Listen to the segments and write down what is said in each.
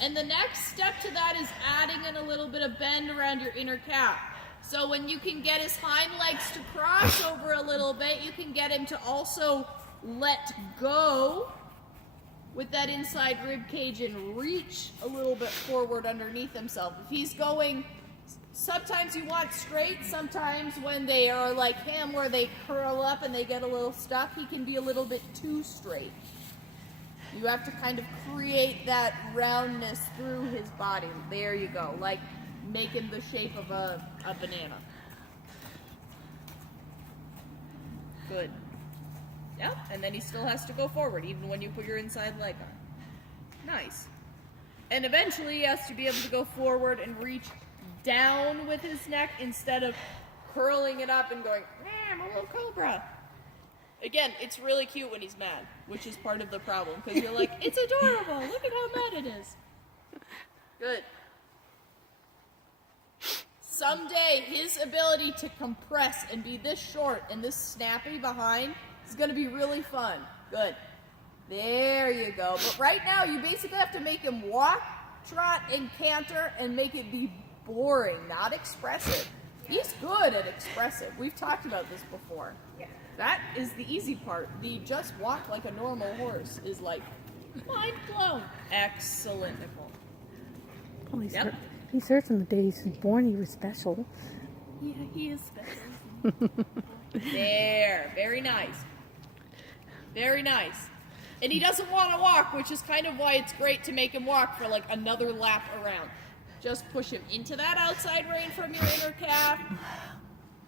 And the next step to that is adding in a little bit of bend around your inner calf. So when you can get his hind legs to cross over a little bit, you can get him to also let go with that inside rib cage and reach a little bit forward underneath himself. If he's going, sometimes you want straight, sometimes when they are like him where they curl up and they get a little stuck, he can be a little bit too straight. You have to kind of create that roundness through his body. There you go, like make him the shape of a banana. Good. Yep, and then he still has to go forward, even when you put your inside leg on. Nice. And eventually he has to be able to go forward and reach down with his neck instead of curling it up and going, I'm a little cobra. Again, it's really cute when he's mad, which is part of the problem, because you're like, it's adorable, look at how mad it is. Good. Someday, his ability to compress and be this short and this snappy behind is going to be really fun. Good. There you go. But right now, you basically have to make him walk, trot, and canter, and make it be boring, not expressive. He's good at expressive. We've talked about this before. That is the easy part. The just walk like a normal horse is like mind blown. Excellent, Nicole. Oh, he's heard from the day he was born he was special. Yeah, he is special. There. Very nice. Very nice. And he doesn't want to walk, which is kind of why it's great to make him walk for like another lap around. Just push him into that outside rein from your inner calf.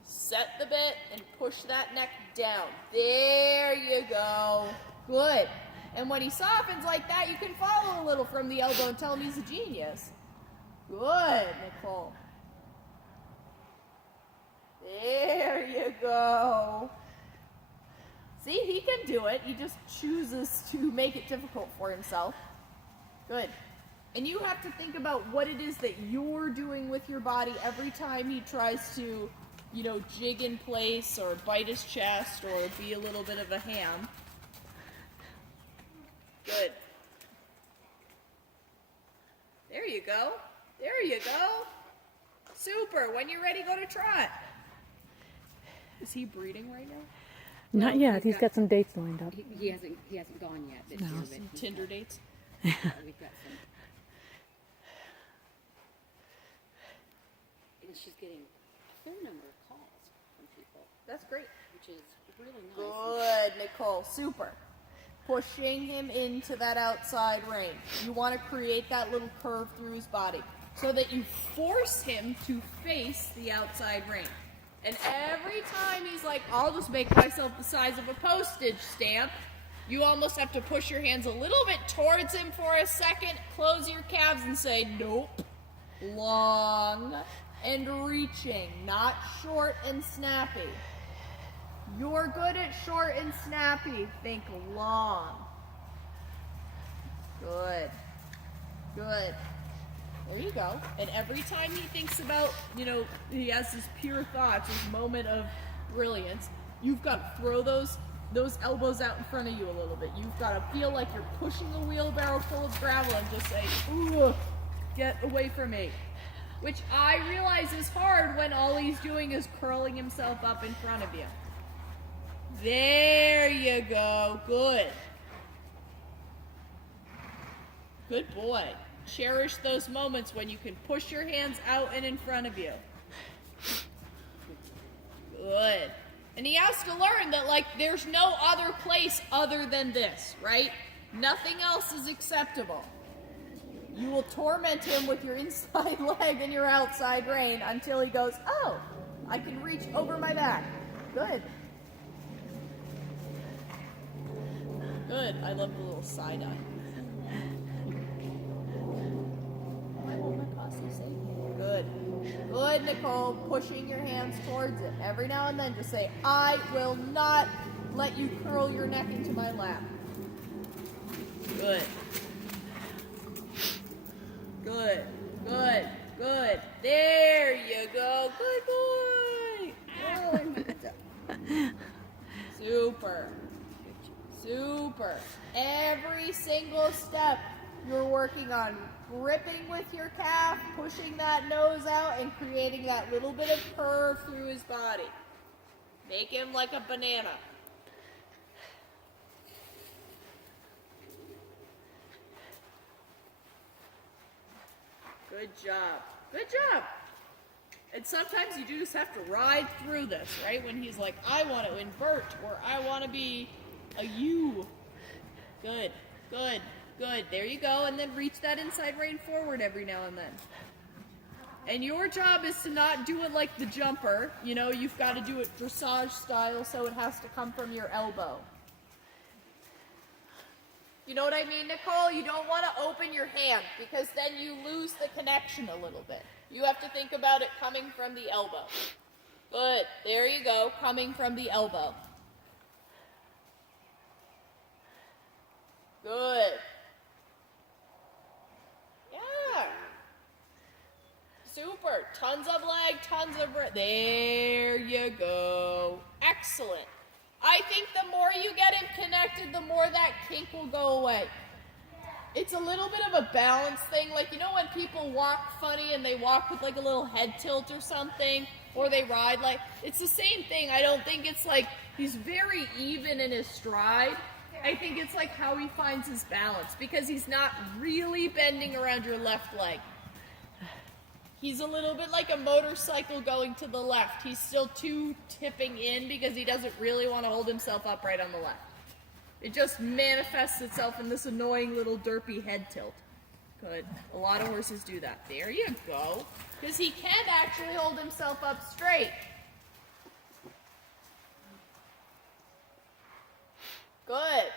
Set the bit and push that neck down. There you go. Good. And when he softens like that, you can follow a little from the elbow and tell him he's a genius. Good, Nicole. There you go. See, he can do it. He just chooses to make it difficult for himself. Good. And you have to think about what it is that you're doing with your body every time he tries to, jig in place or bite his chest or be a little bit of a ham. Good. There you go. There you go. Super. When you're ready, go to trot. Is he breeding right now? Not yet. He's got some dates lined up. He hasn't gone yet this year. Some Tinder dates? We've got some. And she's getting a fair number of calls from people. That's great. Which is really nice. Good, Nicole. Super. Pushing him into that outside rein. You want to create that little curve through his body so that you force him to face the outside rein. And every time he's like, I'll just make myself the size of a postage stamp, you almost have to push your hands a little bit towards him for a second, close your calves and say, nope, long and reaching, not short and snappy. You're good at short and snappy. Think long. Good. Good. There you go. And every time he thinks about, he has his pure thoughts, his moment of brilliance, you've got to throw those elbows out in front of you a little bit. You've got to feel like you're pushing a wheelbarrow full of gravel and just say, ooh, get away from me. Which I realize is hard when all he's doing is curling himself up in front of you. There you go. Good. Good boy. Cherish those moments when you can push your hands out and in front of you. Good. And he has to learn that, there's no other place other than this, right? Nothing else is acceptable. You will torment him with your inside leg and your outside rein until he goes, oh, I can reach over my back. Good. Good. I love the little side eye. Good. Good, Nicole. Pushing your hands towards it. Every now and then just say, I will not let you curl your neck into my lap. Good. Good. Good. Good. There you go. Good boy. Super. Super. Every single step, You're working on gripping with your calf, pushing that nose out, and creating that little bit of curve through his body. Make him like a banana. Good job. Good job. And sometimes you do just have to ride through this, right? When he's like, I want to invert, or I want to be a U. Good, good, good. There you go. And then reach that inside rein forward every now and then. And your job is to not do it like the jumper. You know, you've got to do it dressage style, so it has to come from your elbow. You know what I mean, Nicole? You don't want to open your hand because then you lose the connection a little bit. You have to think about it coming from the elbow. Good. There you go. Coming from the elbow. Good. Yeah. Super. Tons of leg, tons of... There you go. Excellent. I think the more you get him connected, the more that kink will go away. It's a little bit of a balance thing. Like, you know when people walk funny and they walk with like a little head tilt or something? Or they ride like... It's the same thing. I don't think it's like he's very even in his stride. I think it's like how he finds his balance. Because he's not really bending around your left leg. He's a little bit like a motorcycle going to the left. He's still too tipping in because he doesn't really want to hold himself upright on the left. It just manifests itself in this annoying little derpy head tilt. Good. A lot of horses do that. There you go. Because he can actually hold himself up straight. Good.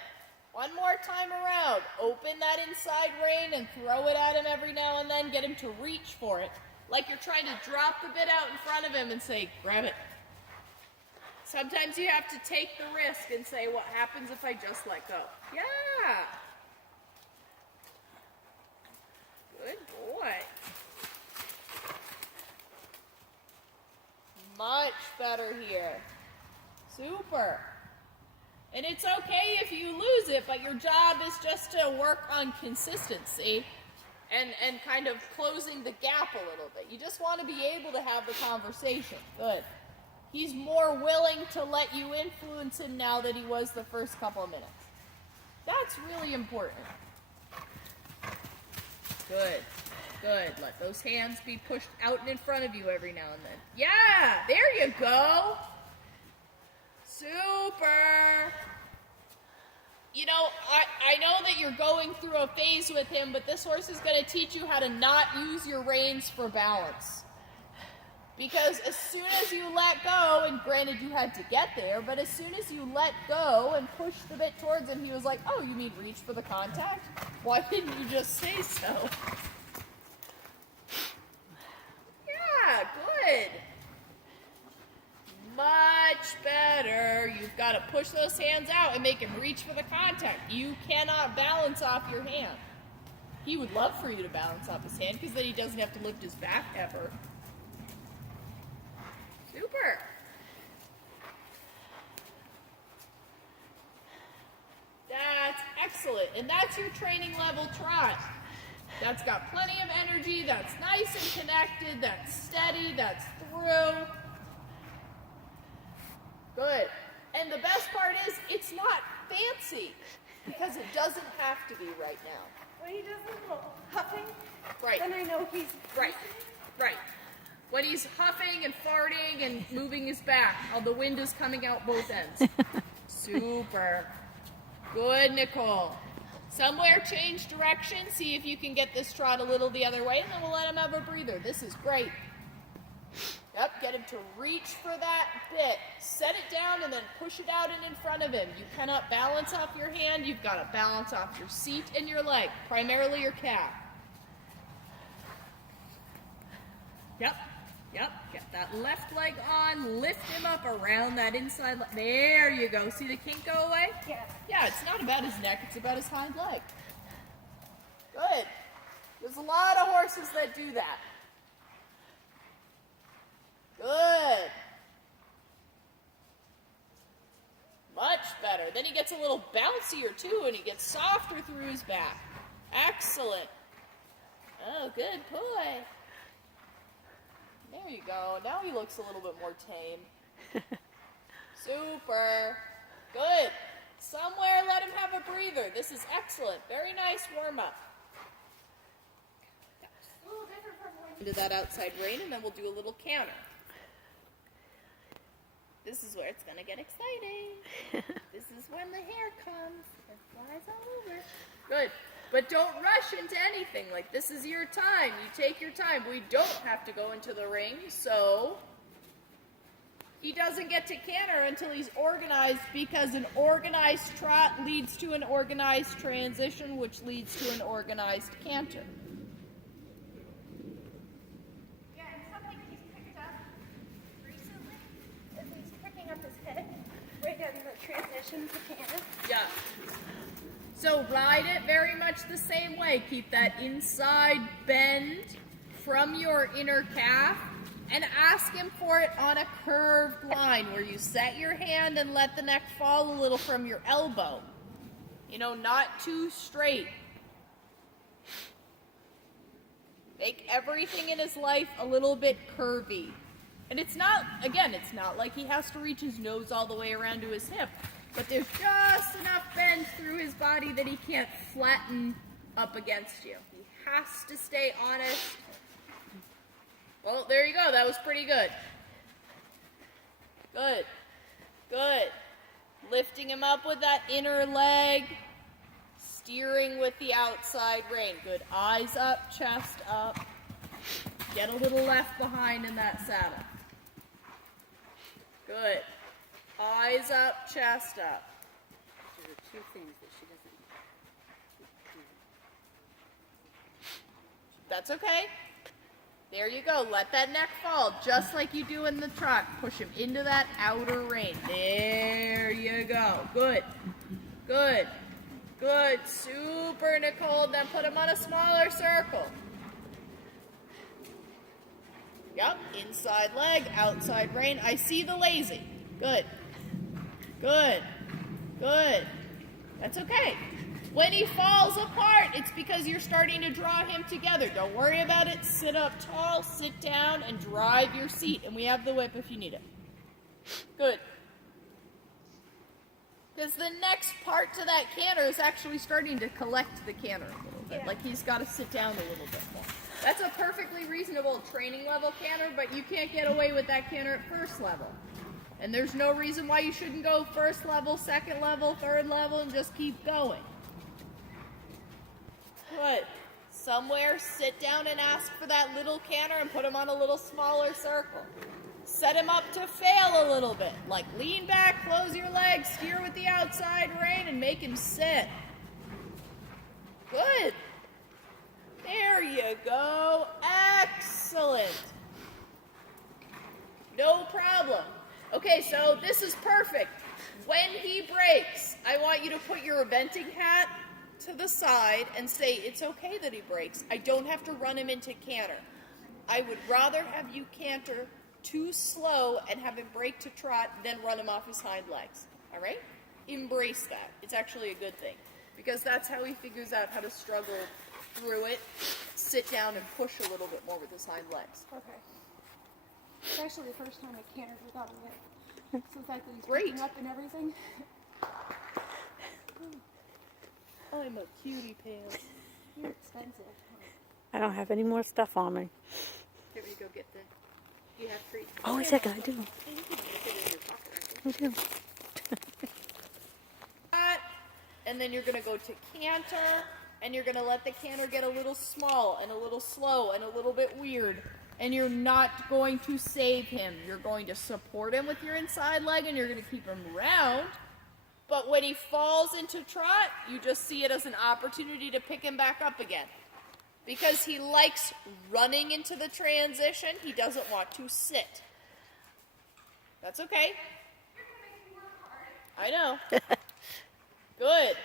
One more time around. Open that inside rein and throw it at him every now and then. Get him to reach for it. Like you're trying to drop the bit out in front of him and say, grab it. Sometimes you have to take the risk and say, what happens if I just let go? Yeah. Good boy. Much better here. Super. And it's okay if you lose it, but your job is just to work on consistency and kind of closing the gap a little bit. You just want to be able to have the conversation. Good. He's more willing to let you influence him now than he was the first couple of minutes. That's really important. Good. Good. Let those hands be pushed out and in front of you every now and then. Yeah! There you go! Super! You know, I know that you're going through a phase with him, but this horse is going to teach you how to not use your reins for balance. Because as soon as you let go, and granted you had to get there, but as soon as you let go and pushed the bit towards him, he was like, oh, you mean reach for the contact? Why didn't you just say so? Yeah, good. Much better. You've got to push those hands out and make him reach for the contact. You cannot balance off your hand. He would love for you to balance off his hand because then he doesn't have to lift his back ever. Super. That's excellent. And that's your training level trot. That's got plenty of energy. That's nice and connected. That's steady. That's through. Good. And the best part is, it's not fancy, because it doesn't have to be right now. When he does a little huffing, right, then I know he's... Right, right. When he's huffing and farting and moving his back, all the wind is coming out both ends. Super. Good, Nicole. Somewhere change direction, see if you can get this trot a little the other way, and then we'll let him have a breather. This is great. Yep, get him to reach for that bit. Set it down and then push it out and in front of him. You cannot balance off your hand. You've got to balance off your seat and your leg, primarily your calf. Yep, yep. Get that left leg on. Lift him up around that inside leg. There you go. See the kink go away? Yeah. Yeah, it's not about his neck. It's about his hind leg. Good. There's a lot of horses that do that. Good. Much better. Then he gets a little bouncier too, and he gets softer through his back. Excellent. Oh, good boy. There you go. Now he looks a little bit more tame. Super. Good. Somewhere let him have a breather. This is excellent. Very nice warm-up. Into that outside rein, and then we'll do a little canter. This is where it's going to get exciting. This is when the hair comes and flies all over. Good. But don't rush into anything. Like, this is your time. You take your time. We don't have to go into the ring, so he doesn't get to canter until he's organized, because an organized trot leads to an organized transition, which leads to an organized canter. Yeah, and something he's picked up recently is he's picking up his head right in the transition to canter. Yeah. So ride it very much the same way. Keep that inside bend from your inner calf and ask him for it on a curved line where you set your hand and let the neck fall a little from your elbow. You know, not too straight. Make everything in his life a little bit curvy. And it's not, again, it's not like he has to reach his nose all the way around to his hip. But there's just enough bend through his body that he can't flatten up against you. He has to stay honest. Well, there you go. That was pretty good. Good. Good. Lifting him up with that inner leg. Steering with the outside rein. Good. Eyes up, chest up. Get a little left behind in that saddle. Good. Eyes up, chest up. There are two things that she doesn't do. That's okay. There you go. Let that neck fall, just like you do in the trot. Push him into that outer rein. There you go. Good. Good. Good. Super, Nicole. Then put him on a smaller circle. Yep. Inside leg, outside rein. I see the lazy. Good. Good. Good. That's okay. When he falls apart, it's because you're starting to draw him together. Don't worry about it. Sit up tall, sit down, and drive your seat. And we have the whip if you need it. Good. Because the next part to that canter is actually starting to collect the canter a little bit. Yeah. Like he's got to sit down a little bit more. That's a perfectly reasonable training level canter, but you can't get away with that canter at first level. And there's no reason why you shouldn't go first level, second level, third level, and just keep going. Good. Somewhere, sit down and ask for that little canter and put him on a little smaller circle. Set him up to fail a little bit. Like lean back, close your legs, steer with the outside rein, and make him sit. Good. There you go. Excellent. No problem. Okay, so this is perfect. When he breaks, I want you to put your eventing hat to the side and say, it's okay that he breaks. I don't have to run him into canter. I would rather have you canter too slow and have him break to trot than run him off his hind legs. All right? Embrace that. It's actually a good thing, because that's how he figures out how to struggle through it, sit down and push a little bit more with his hind legs. Okay. It's actually the first time I cantered without a whip. So the fact that he's Great. picking up and everything. I'm a cutie pants. You're expensive. I don't have any more stuff on me. Here we go get the. You have free. Oh, wait a second, I do. I do. And then you're going to go to canter, and you're going to let the canter get a little small and a little slow and a little bit weird. And you're not going to save him. You're going to support him with your inside leg, and you're going to keep him round. But when he falls into trot, you just see it as an opportunity to pick him back up again. Because he likes running into the transition, he doesn't want to sit. That's okay. I know. Good.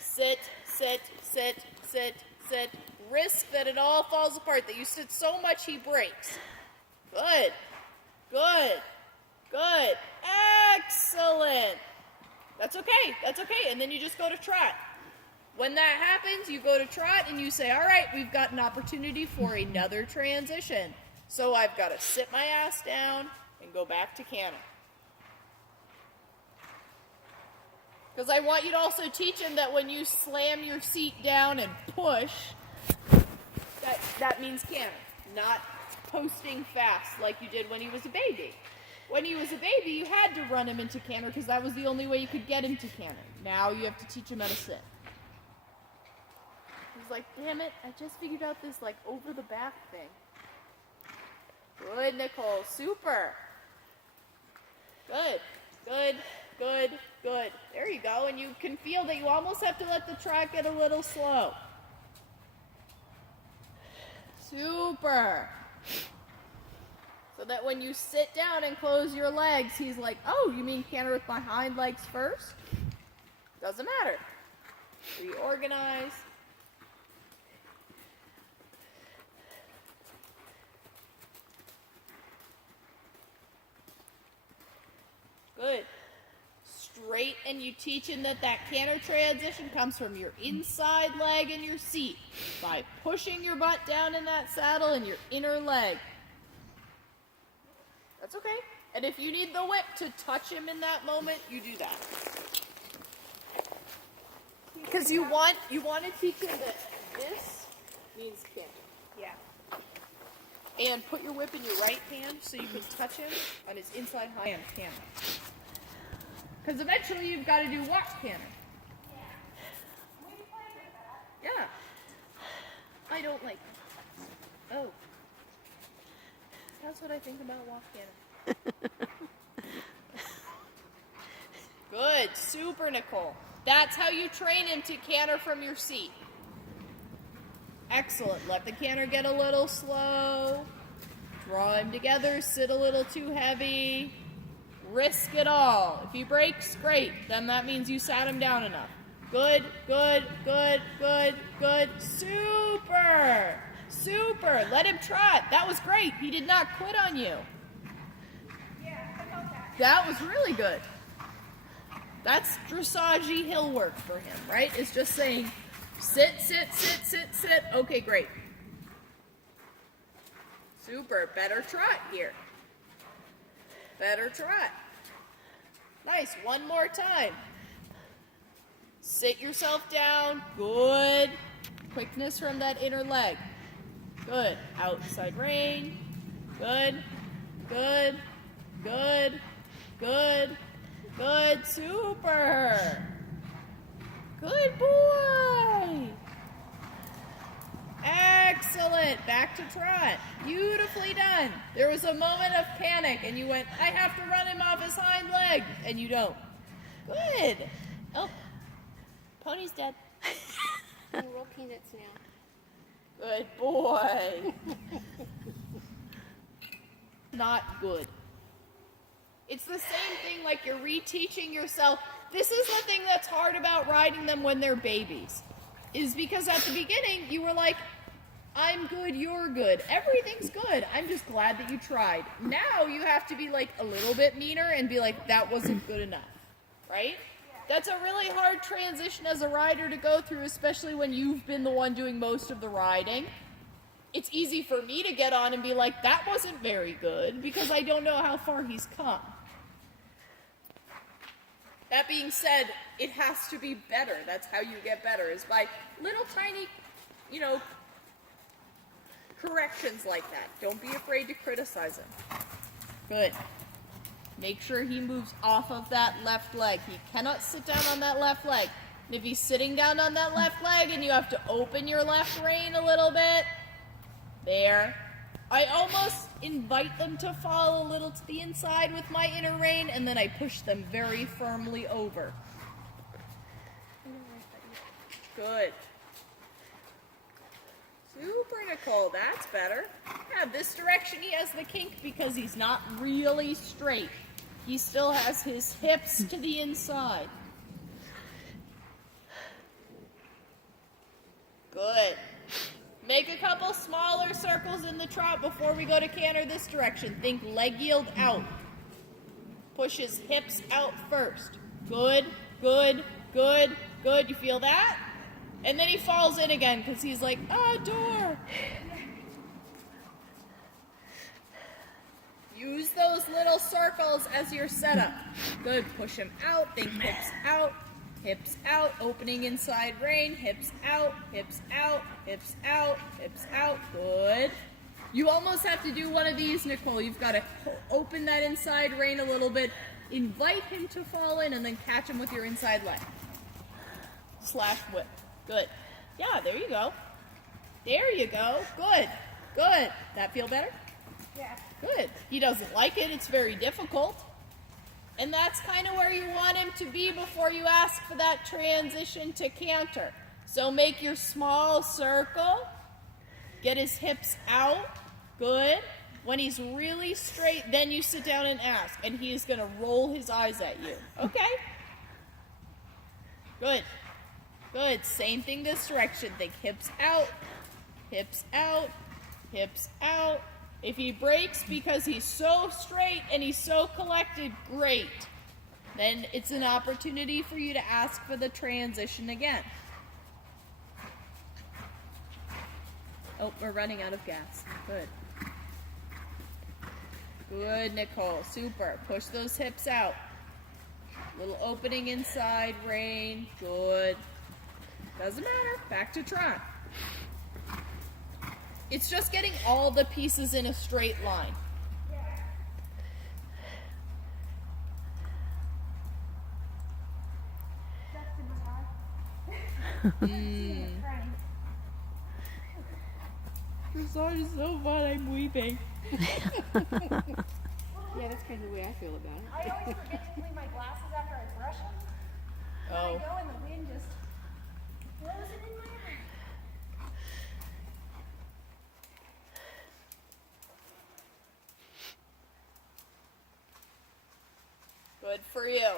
Sit, sit, sit, sit, sit. Risk that it all falls apart, that you sit so much he breaks. Good. Good. Good. Excellent. That's okay. That's okay. And then you just go to trot. When that happens, you go to trot and you say, all right, we've got an opportunity for another transition. So I've got to sit my ass down and go back to canter. Because I want you to also teach him that when you slam your seat down and push, that means canter, not posting fast like you did when he was a baby. When he was a baby, you had to run him into canter because that was the only way you could get him to canter. Now you have to teach him how to sit. He's like, damn it, I just figured out this like over the back thing. Good, Nicole, super. Good, good, good, good. There you go, and you can feel that you almost have to let the trot get a little slow. Super. So that when you sit down and close your legs, he's like, oh, you mean canter with my hind legs first? Doesn't matter. Reorganize. Good. Straight, and you teach him that canter transition comes from your inside leg in your seat by pushing your butt down in that saddle and your inner leg. That's okay. And if you need the whip to touch him in that moment, you do that. Because you want to teach him that this means canter. Yeah. And put your whip in your right hand so you can touch him on his inside hand canter. Because eventually you've got to do walk canter. Yeah. I don't like it. Oh. That's what I think about walk canter. Good. Super, Nicole. That's how you train him to canter from your seat. Excellent. Let the canter get a little slow. Draw him together. Sit a little too heavy. Risk it all. If he breaks, great. Then that means you sat him down enough. Good, good, good, good, good. Super! Super! Let him trot. That was great. He did not quit on you. Yeah, I felt that. That was really good. That's dressage hill work for him, right? It's just saying, sit, sit, sit, sit, sit. Okay, great. Super. Better trot here. Better trot. Nice. One more time. Sit yourself down. Good. Quickness from that inner leg. Good. Outside rein. Good. Good. Good. Good. Good. Super. Good boy. Excellent. Back to trot. Beautifully done. There was a moment of panic and you went, I have to run him off his hind leg. And you don't. Good. Oh, pony's dead. No, roll peanuts now. Good boy. Not good. It's the same thing like you're reteaching yourself. This is the thing that's hard about riding them when they're babies. Is because at the beginning you were like, I'm good, you're good. Everything's good. I'm just glad that you tried. Now you have to be like a little bit meaner and be like, that wasn't good enough. Right? That's a really hard transition as a rider to go through, especially when you've been the one doing most of the riding. It's easy for me to get on and be like, that wasn't very good, because I don't know how far he's come. That being said, it has to be better. That's how you get better, is by little tiny, corrections like that. Don't be afraid to criticize him. Good. Make sure he moves off of that left leg. He cannot sit down on that left leg. And if he's sitting down on that left leg and you have to open your left rein a little bit, there. I almost invite them to fall a little to the inside with my inner rein, and then I push them very firmly over. Good. Super, Nicole. That's better. Yeah, this direction he has the kink because he's not really straight. He still has his hips to the inside. Good. Make a couple smaller circles in the trot before we go to canter this direction. Think leg yield out. Push his hips out first. Good, good, good, good. You feel that? And then he falls in again because he's like, door. Use those little circles as your setup. Good. Push him out. Think hips out. Hips out. Opening inside rein. Hips out. Hips out. Hips out. Hips out. Good. You almost have to do one of these, Nicole. You've got to open that inside rein a little bit. Invite him to fall in and then catch him with your inside leg. Slash whip. Good. Yeah, there you go. There you go. Good. Good. That feel better? Yeah. Good. He doesn't like it. It's very difficult. And that's kind of where you want him to be before you ask for that transition to canter. So make your small circle. Get his hips out. Good. When he's really straight, then you sit down and ask. And he's going to roll his eyes at you. Okay? Good. Good. Same thing this direction. Think hips out. Hips out. Hips out. If he breaks because he's so straight and he's so collected, great. Then it's an opportunity for you to ask for the transition again. Oh, we're running out of gas. Good. Good, Nicole. Super. Push those hips out. Little opening inside, rein. Good. Doesn't matter. Back to trot. It's just getting all the pieces in a straight line. This song is so fun, I'm weeping. Yeah, that's kind of the way I feel about it. I always forget to clean my glasses after I brush them. I Oh. go and the wind just blows it in my eye. Good for you.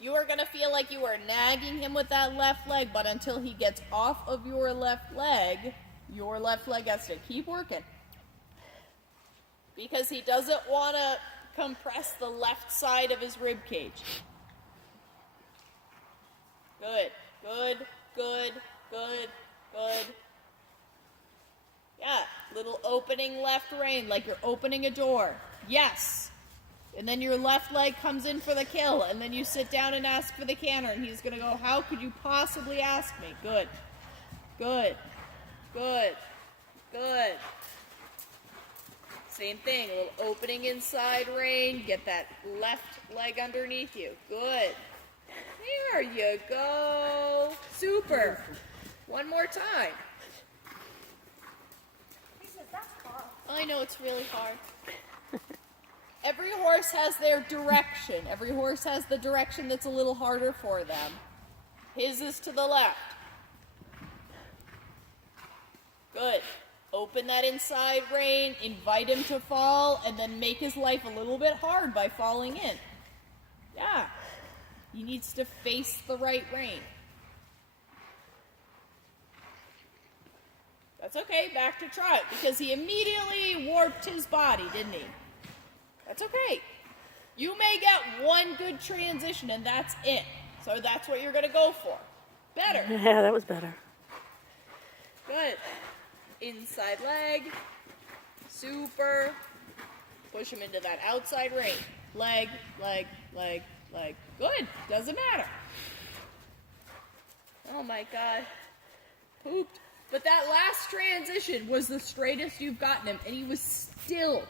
You are going to feel like you are nagging him with that left leg, but until he gets off of your left leg has to keep working. Because he doesn't want to compress the left side of his rib cage. Good, good, good, good, good. Yeah, little opening left rein, like you're opening a door. Yes. And then your left leg comes in for the kill, and then you sit down and ask for the canter, and he's going to go, how could you possibly ask me? Good. Good. Good. Good. Same thing, a little opening inside rein. Get that left leg underneath you. Good. There you go. Super. One more time. He says, that's hard. I know it's really hard. Every horse has their direction. Every horse has the direction that's a little harder for them. His is to the left. Good. Open that inside rein, invite him to fall, and then make his life a little bit hard by falling in. Yeah. He needs to face the right rein. That's okay, back to trot, because he immediately warped his body, didn't he? That's okay. You may get one good transition, and that's it. So that's what you're going to go for. Better. Yeah, that was better. Good. Inside leg. Super. Push him into that outside rein. Leg, leg, leg, leg. Good. Doesn't matter. Oh my God. Pooped. But that last transition was the straightest you've gotten him, and he was still